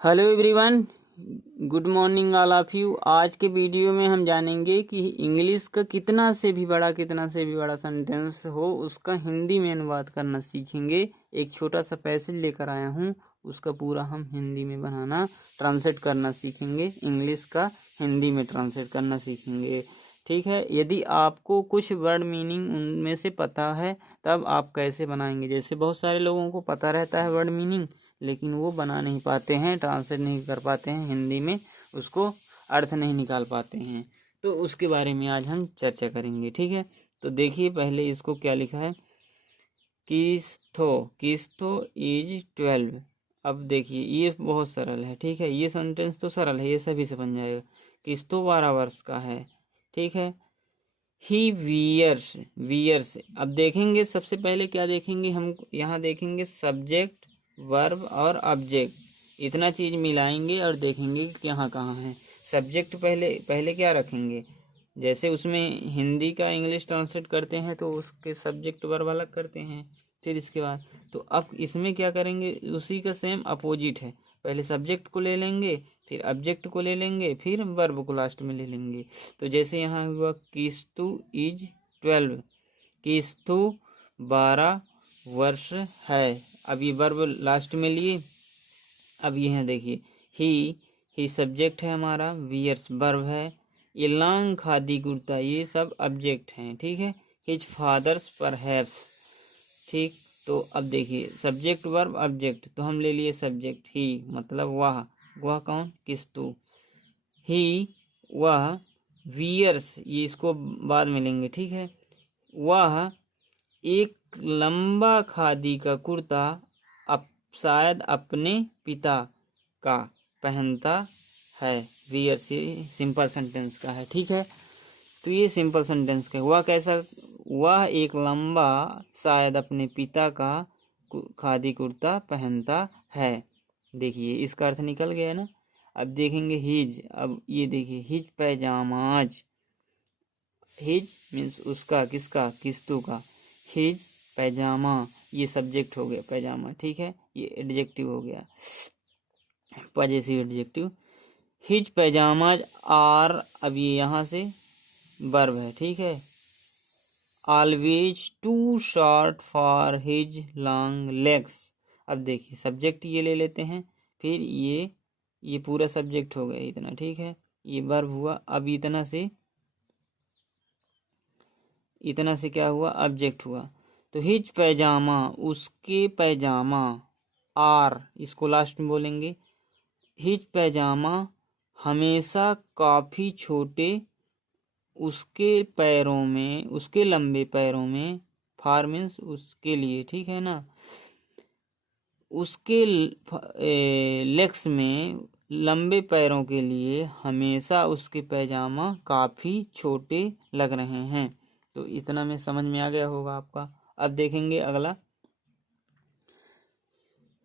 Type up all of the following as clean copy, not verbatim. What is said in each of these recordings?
Hello everyone, good morning all of you. आज के video में हम जानेंगे कि इंग्लिश का कितना से भी बड़ा सेंटेंस हो उसका हिंदी में अनुवाद करना सीखेंगे। एक छोटा सा पैसेज लेकर आया हूँ, उसका पूरा हम हिंदी में बनाना ट्रांसलेट करना सीखेंगे। इंग्लिश का हिंदी में ट्रांसलेट करना सीखेंगे, ठीक है। यदि आपको कुछ वर्ड मीनिंग उनमें से पता है तब आप कैसे बनाएंगे। जैसे बहुत सारे लोगों को पता रहता है वर्ड मीनिंग, लेकिन वो बना नहीं पाते हैं, ट्रांसलेट नहीं कर पाते हैं हिंदी में, उसको अर्थ नहीं निकाल पाते हैं। तो उसके बारे में आज हम चर्चा करेंगे, ठीक है। तो देखिए पहले इसको क्या लिखा है। किस्थो किस्थो इज 12। अब देखिए ये बहुत सरल है, ठीक है। ये सेंटेंस तो सरल है, ये सभी से बन जाएगा। किस्थो 12 वर्ष का है, ठीक है। ही वियर्स वियर्स। अब देखेंगे सबसे पहले क्या देखेंगे हम, यहाँ देखेंगे सब्जेक्ट वर्ब और ऑब्जेक्ट, इतना चीज मिलाएंगे और देखेंगे कि कहाँ कहाँ है। सब्जेक्ट पहले पहले क्या रखेंगे, जैसे उसमें हिंदी का इंग्लिश ट्रांसलेट करते हैं तो उसके सब्जेक्ट वर्ब अलग करते हैं। फिर इसके बाद तो अब इसमें क्या करेंगे, उसी का सेम अपोजिट है। पहले सब्जेक्ट को ले लेंगे, फिर ऑब्जेक्ट को ले लेंगे, फिर वर्ब को लास्ट में ले लेंगे। तो जैसे यहाँ हुआ किस्तु इज 12, किस्तु 12 वर्ष है। अब ये वर्ब लास्ट में लिए। अब यहाँ देखिए ही सब्जेक्ट है हमारा, वियर्स वर्ब है, ये लॉन्ग खादी कुर्ता ये सब ऑब्जेक्ट हैं, ठीक है। हिज फादर्स परहैप्स, ठीक। तो अब देखिए सब्जेक्ट वर्ब ऑब्जेक्ट, तो हम ले लिए सब्जेक्ट ही, मतलब वह कौन, किस्तु। ही वह, वियर्स ये इसको बाद में लेंगे, ठीक है। वह एक लंबा खादी का कुर्ता अब शायद अपने पिता का पहनता है। वियर्स ये सिंपल सेंटेंस का है, ठीक है। तो ये सिंपल सेंटेंस का वह कैसा, वह एक लंबा शायद अपने पिता का खादी कुर्ता पहनता है। देखिए इसका अर्थ निकल गया ना। अब देखेंगे हिज। अब ये देखिए हिज पैजामाज, हिज मीन्स उसका, किसका, किस्तु का। हिज पैजामा ये सब्जेक्ट हो गया पैजामा, ठीक है। ये एडजेक्टिव हो गया, possessive adjective. His pyjamas are, अब ये यहाँ से वर्ब है, ठीक है। Always too short for his long legs. अब देखिए सब्जेक्ट ये ले लेते हैं, फिर ये पूरा सब्जेक्ट हो गया इतना, ठीक है। ये वर्ब हुआ। अब इतना से क्या हुआ, ऑब्जेक्ट हुआ। तो हिज पैजामा उसके पैजामा, आर इसको लास्ट में बोलेंगे। हिज पैजामा हमेशा काफी छोटे उसके पैरों में, उसके लंबे पैरों में, फॉर मीन्स उसके लिए, ठीक है ना। उसके लेग्स में, लंबे पैरों के लिए हमेशा उसके पैजामा काफी छोटे लग रहे हैं। तो इतना में समझ में आ गया होगा आपका। अब देखेंगे अगला।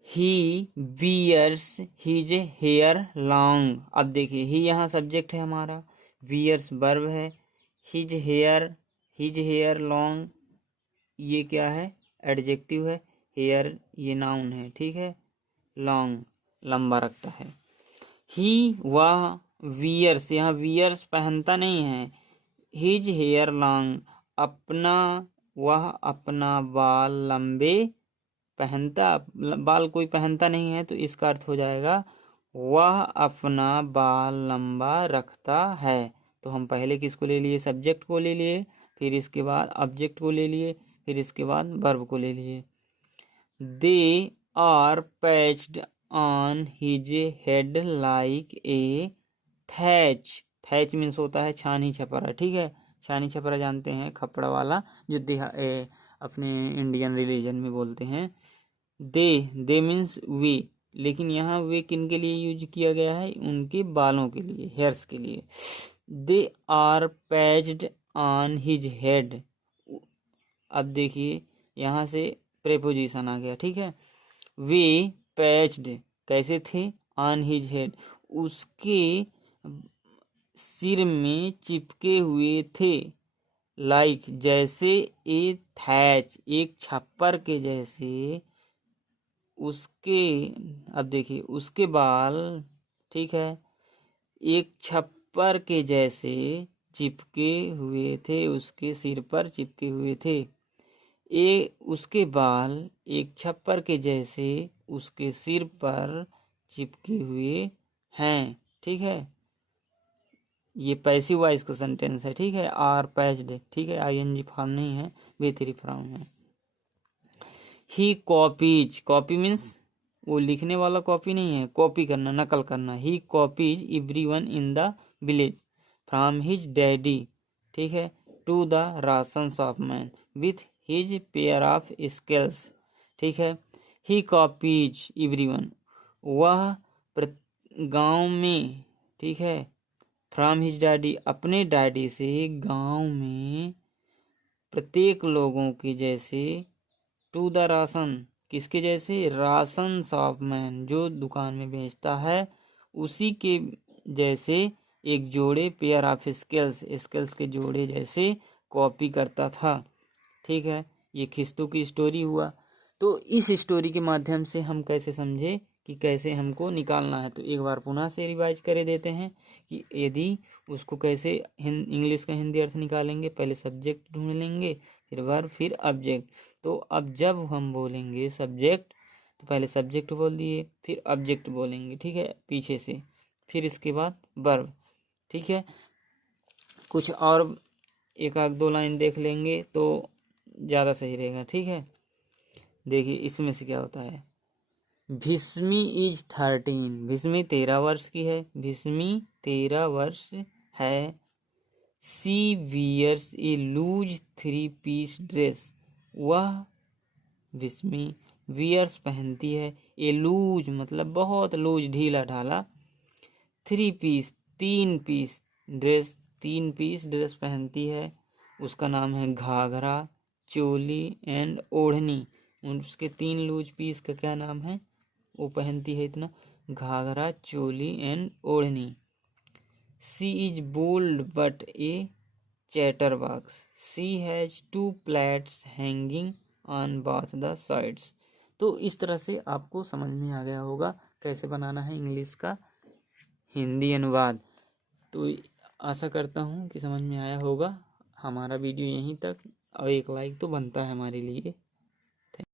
ही वियर्स हिज हेयर लॉन्ग। अब देखिए ही यहाँ सब्जेक्ट है हमारा, वियर्स वर्ब है, हिज हेयर लॉन्ग ये क्या है, एडजेक्टिव है। हेयर ये नाउन है, ठीक है। लॉन्ग लंबा रखता है। ही वह, वियर्स यहाँ वियर्स पहनता नहीं है। हिज हेयर लॉन्ग अपना, वह अपना बाल लंबे पहनता, बाल कोई पहनता नहीं है तो इसका अर्थ हो जाएगा वह अपना बाल लंबा रखता है। तो हम पहले किसको ले लिए, सब्जेक्ट को ले लिए, फिर इसके बाद ऑब्जेक्ट को ले लिए, फिर इसके बाद वर्ब को ले लिए। They are patched on his head like a thatch. Thatch means होता है छानी छपरा, ठीक है। छानी छपरा जानते हैं, खपड़ा वाला जो अपने इंडियन रिलीजन में बोलते हैं। दे मीन्स वे, लेकिन यहाँ वे किन के लिए यूज किया गया है, उनके बालों के लिए, हेयर्स के लिए। They are patched on his head. अब देखिए यहाँ से प्रेपोजिशन आ गया, ठीक है। वे पैच्ड कैसे थे, ऑन हिज हेड उसके सिर में चिपके हुए थे, लाइक जैसे, ए थैच एक छप्पर के जैसे, उसके, अब देखिए, उसके बाल, ठीक है, एक छप्पर के जैसे चिपके हुए थे, उसके सिर पर चिपके हुए थे। उसके बाल एक छप्पर के जैसे उसके सिर पर चिपके हुए हैं। ठीक है, ये पैसिव वॉइस का सेंटेंस है। ठीक है, आर पैच्ड, ठीक है, आईएनजी फॉर्म नहीं है, बेहतरी फॉर्म है। ही कॉपीज, कॉपी मीन्स वो लिखने वाला कॉपी नहीं है, कॉपी करना, नकल करना। He copies everyone in the village from his daddy, ठीक है, to the ration shop man with his pair of scales. ठीक है, ही कॉपीज एवरीवन, वह गांव में, ठीक है, फ्रॉम हिज डैडी, अपने डैडी से गांव में प्रत्येक लोगों के जैसे, टू द राशन, किसके जैसे, राशन शॉप मैन, जो दुकान में बेचता है, उसी के जैसे एक जोड़े, पेयर ऑफ स्केल्स, स्केल्स के जोड़े जैसे कॉपी करता था। ठीक है, ये खिस्तू की स्टोरी हुआ। तो इस स्टोरी के माध्यम से हम कैसे समझे कि कैसे हमको निकालना है। तो एक बार पुनः से रिवाइज कर देते हैं कि यदि उसको कैसे इंग्लिश का हिंदी अर्थ निकालेंगे। पहले सब्जेक्ट ढूंढ लेंगे, फिर वर्ब, फिर ऑब्जेक्ट। तो अब जब हम बोलेंगे सब्जेक्ट, तो पहले सब्जेक्ट बोल दिए, फिर ऑब्जेक्ट बोलेंगे, ठीक है, पीछे से, फिर इसके बाद वर्ब। ठीक है, कुछ और एक आध दो लाइन देख लेंगे तो ज़्यादा सही रहेगा। ठीक है, देखिए इसमें से क्या होता है। भीष्मी इज 13, भीष्मी 13 वर्ष की है, भीष्मी 13 वर्ष है। सी वियर्स ए लूज 3 पीस ड्रेस, वह भीष्मी वियर्स पहनती है, ए लूज मतलब बहुत लूज, ढीला ढाला, 3 piece 3 piece dress, 3 piece dress पहनती है। उसका नाम है घाघरा, चोली एंड ओढ़नी। उसके 3 लूज पीस का क्या नाम है, वो पहनती है इतना, Ghaghara, choli and odhni. She is bold but a chatterbox, she has 2 plates hanging on both the sides. तो इस तरह से आपको समझ में आ गया होगा कैसे बनाना है इंग्लिश का हिंदी अनुवाद। तो आशा करता हूँ कि समझ में आया होगा। हमारा वीडियो यहीं तक, और एक लाइक तो बनता है हमारे लिए।